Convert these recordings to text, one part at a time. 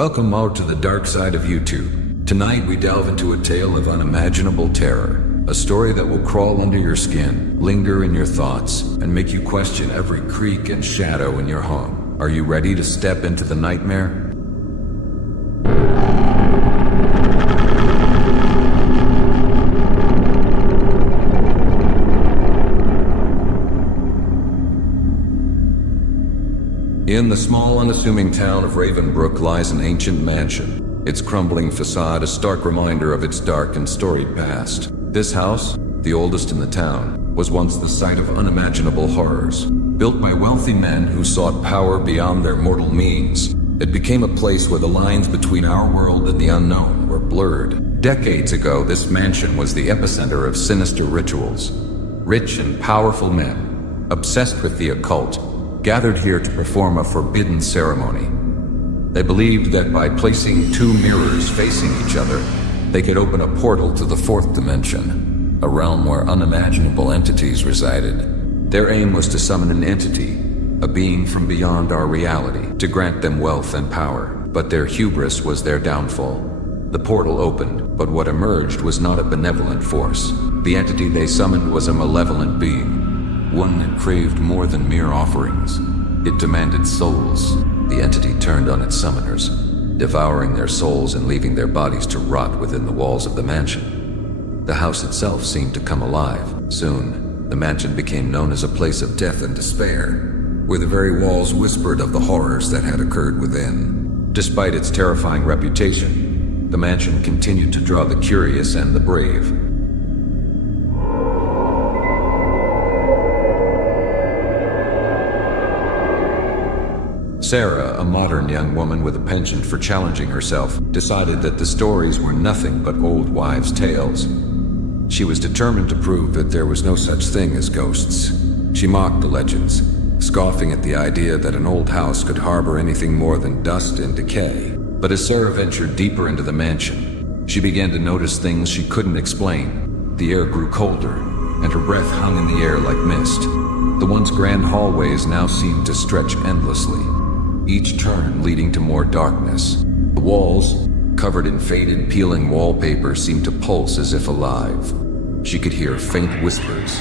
Welcome all to the dark side of YouTube. Tonight we delve into a tale of unimaginable terror. A story that will crawl under your skin, linger in your thoughts, and make you question every creak and shadow in your home. Are you ready to step into the nightmare? In the small, unassuming town of Ravenbrook lies an ancient mansion. Its crumbling facade a stark reminder of its dark and storied past. This house, the oldest in the town, was once the site of unimaginable horrors. Built by wealthy men who sought power beyond their mortal means, it became a place where the lines between our world and the unknown were blurred. Decades ago, this mansion was the epicenter of sinister rituals. Rich and powerful men, obsessed with the occult, gathered here to perform a forbidden ceremony. They believed that by placing two mirrors facing each other, they could open a portal to the fourth dimension, a realm where unimaginable entities resided. Their aim was to summon an entity, a being from beyond our reality, to grant them wealth and power. But their hubris was their downfall. The portal opened, but what emerged was not a benevolent force. The entity they summoned was a malevolent being, one that craved more than mere offerings. It demanded souls. The entity turned on its summoners, devouring their souls and leaving their bodies to rot within the walls of the mansion. The house itself seemed to come alive. Soon, the mansion became known as a place of death and despair, where the very walls whispered of the horrors that had occurred within. Despite its terrifying reputation, the mansion continued to draw the curious and the brave. Sarah, a modern young woman with a penchant for challenging herself, decided that the stories were nothing but old wives' tales. She was determined to prove that there was no such thing as ghosts. She mocked the legends, scoffing at the idea that an old house could harbor anything more than dust and decay. But as Sarah ventured deeper into the mansion, she began to notice things she couldn't explain. The air grew colder, and her breath hung in the air like mist. The once grand hallways now seemed to stretch endlessly, each turn leading to more darkness. The walls, covered in faded, peeling wallpaper, seemed to pulse as if alive. She could hear faint whispers,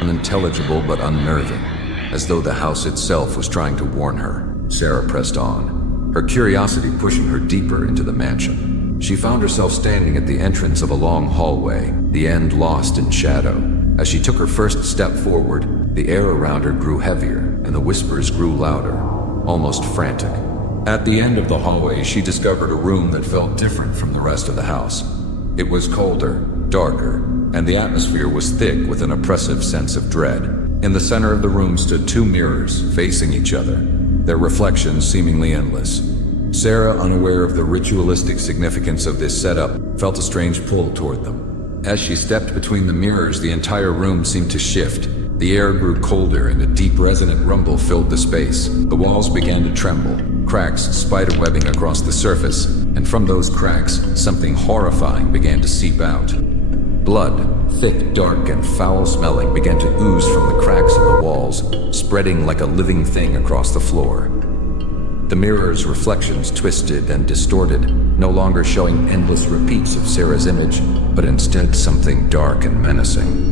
unintelligible but unnerving, as though the house itself was trying to warn her. Sarah pressed on, her curiosity pushing her deeper into the mansion. She found herself standing at the entrance of a long hallway, the end lost in shadow. As she took her first step forward, the air around her grew heavier, and the whispers grew louder, almost frantic. At the end of the hallway, she discovered a room that felt different from the rest of the house. It was colder, darker, and the atmosphere was thick with an oppressive sense of dread. In the center of the room stood two mirrors facing each other, their reflections seemingly endless. Sarah, unaware of the ritualistic significance of this setup, felt a strange pull toward them. As she stepped between the mirrors, the entire room seemed to shift. The air grew colder and a deep resonant rumble filled the space. The walls began to tremble, cracks spiderwebbing across the surface, and from those cracks, something horrifying began to seep out. Blood, thick, dark, and foul-smelling, began to ooze from the cracks in the walls, spreading like a living thing across the floor. The mirror's reflections twisted and distorted, no longer showing endless repeats of Sarah's image, but instead something dark and menacing.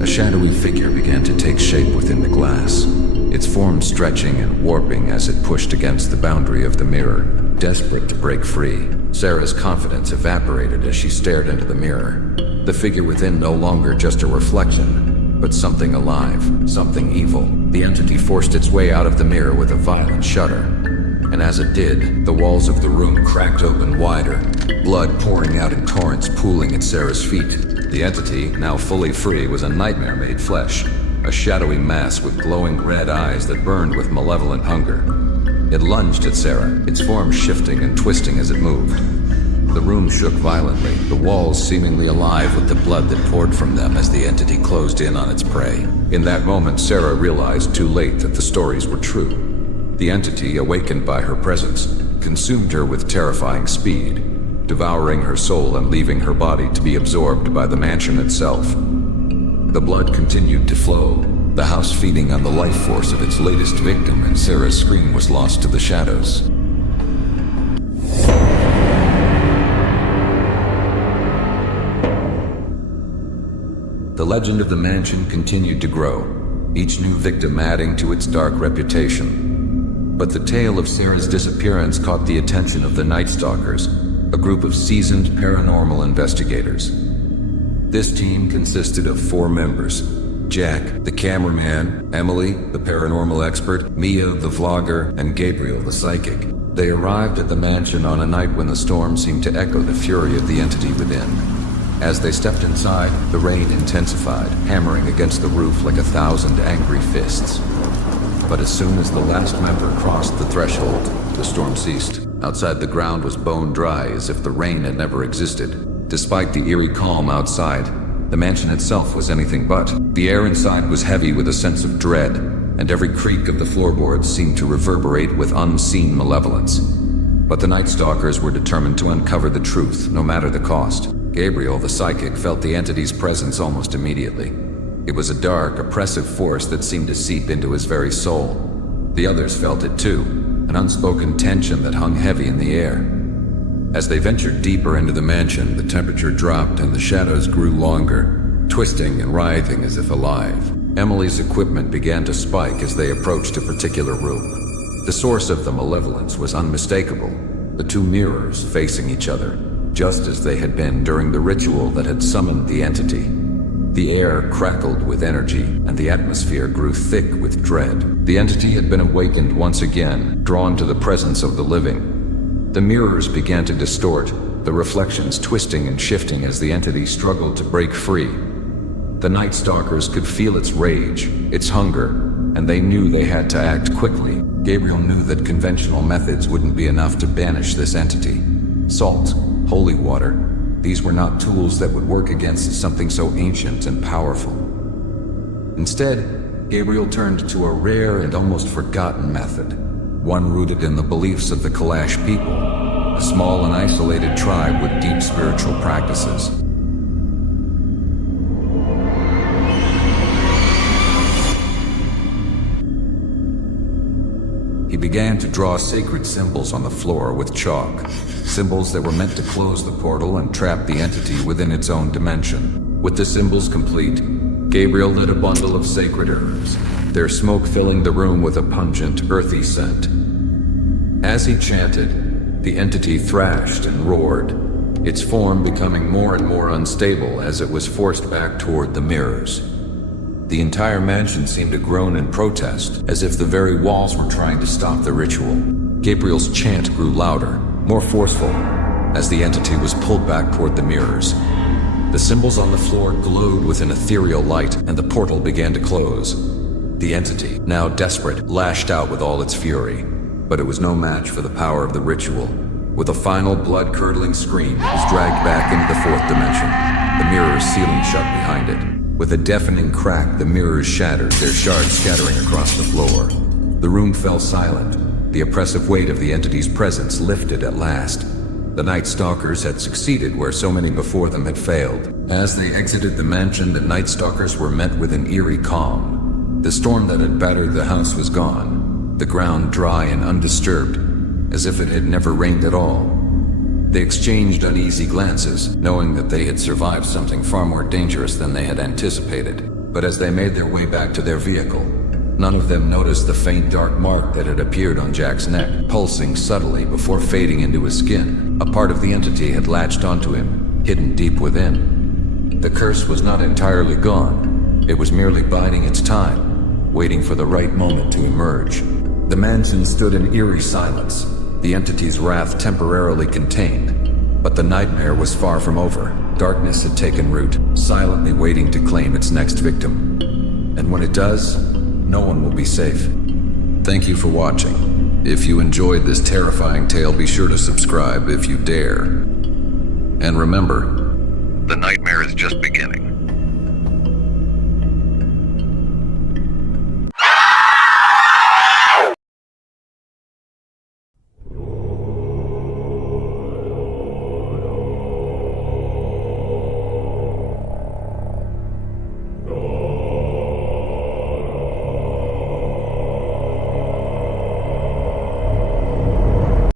A shadowy figure began to take shape within the glass, its form stretching and warping as it pushed against the boundary of the mirror, desperate to break free. Sarah's confidence evaporated as she stared into the mirror. The figure within no longer just a reflection, but something alive, something evil. The entity forced its way out of the mirror with a violent shudder, and as it did, the walls of the room cracked open wider, blood pouring out in torrents pooling at Sarah's feet. The entity, now fully free, was a nightmare made flesh, a shadowy mass with glowing red eyes that burned with malevolent hunger. It lunged at Sarah, its form shifting and twisting as it moved. The room shook violently, the walls seemingly alive with the blood that poured from them as the entity closed in on its prey. In that moment, Sarah realized too late that the stories were true. The entity, awakened by her presence, consumed her with terrifying speed, devouring her soul and leaving her body to be absorbed by the mansion itself. The blood continued to flow, the house feeding on the life force of its latest victim, and Sarah's scream was lost to the shadows. The legend of the mansion continued to grow, each new victim adding to its dark reputation. But the tale of Sarah's disappearance caught the attention of the Night Stalkers, a group of seasoned paranormal investigators. This team consisted of 4 members: Jack, the cameraman, Emily, the paranormal expert, Mia, the vlogger, and Gabriel, the psychic. They arrived at the mansion on a night when the storm seemed to echo the fury of the entity within. As they stepped inside, the rain intensified, hammering against the roof like 1,000 angry fists. But as soon as the last member crossed the threshold, the storm ceased. Outside, the ground was bone dry, as if the rain had never existed. Despite the eerie calm outside, the mansion itself was anything but. The air inside was heavy with a sense of dread, and every creak of the floorboards seemed to reverberate with unseen malevolence. But the Night Stalkers were determined to uncover the truth, no matter the cost. Gabriel, the psychic, felt the entity's presence almost immediately. It was a dark, oppressive force that seemed to seep into his very soul. The others felt it too, an unspoken tension that hung heavy in the air. As they ventured deeper into the mansion, the temperature dropped and the shadows grew longer, twisting and writhing as if alive. Emily's equipment began to spike as they approached a particular room. The source of the malevolence was unmistakable: the 2 mirrors facing each other, just as they had been during the ritual that had summoned the entity. The air crackled with energy, and the atmosphere grew thick with dread. The entity had been awakened once again, drawn to the presence of the living. The mirrors began to distort, the reflections twisting and shifting as the entity struggled to break free. The Night Stalkers could feel its rage, its hunger, and they knew they had to act quickly. Gabriel knew that conventional methods wouldn't be enough to banish this entity. Salt, holy water, these were not tools that would work against something so ancient and powerful. Instead, Gabriel turned to a rare and almost forgotten method, one rooted in the beliefs of the Kalash people, a small and isolated tribe with deep spiritual practices. He began to draw sacred symbols on the floor with chalk, symbols that were meant to close the portal and trap the entity within its own dimension. With the symbols complete, Gabriel lit a bundle of sacred herbs, their smoke filling the room with a pungent, earthy scent. As he chanted, the entity thrashed and roared, its form becoming more and more unstable as it was forced back toward the mirrors. The entire mansion seemed to groan in protest, as if the very walls were trying to stop the ritual. Gabriel's chant grew louder, more forceful, as the entity was pulled back toward the mirrors. The symbols on the floor glowed with an ethereal light, and the portal began to close. The entity, now desperate, lashed out with all its fury, but it was no match for the power of the ritual. With a final blood-curdling scream, it was dragged back into the 4th dimension, the mirror's ceiling shut behind it. With a deafening crack, the mirrors shattered, their shards scattering across the floor. The room fell silent. The oppressive weight of the entity's presence lifted at last. The Night Stalkers had succeeded where so many before them had failed. As they exited the mansion, the Night Stalkers were met with an eerie calm. The storm that had battered the house was gone, the ground dry and undisturbed, as if it had never rained at all. They exchanged uneasy glances, knowing that they had survived something far more dangerous than they had anticipated. But as they made their way back to their vehicle, none of them noticed the faint dark mark that had appeared on Jack's neck, pulsing subtly before fading into his skin. A part of the entity had latched onto him, hidden deep within. The curse was not entirely gone. It was merely biding its time, waiting for the right moment to emerge. The mansion stood in eerie silence, the entity's wrath temporarily contained, but the nightmare was far from over. Darkness had taken root, silently waiting to claim its next victim. And when it does, no one will be safe. Thank you for watching. If you enjoyed this terrifying tale, be sure to subscribe if you dare. And remember, the nightmare is just beginning.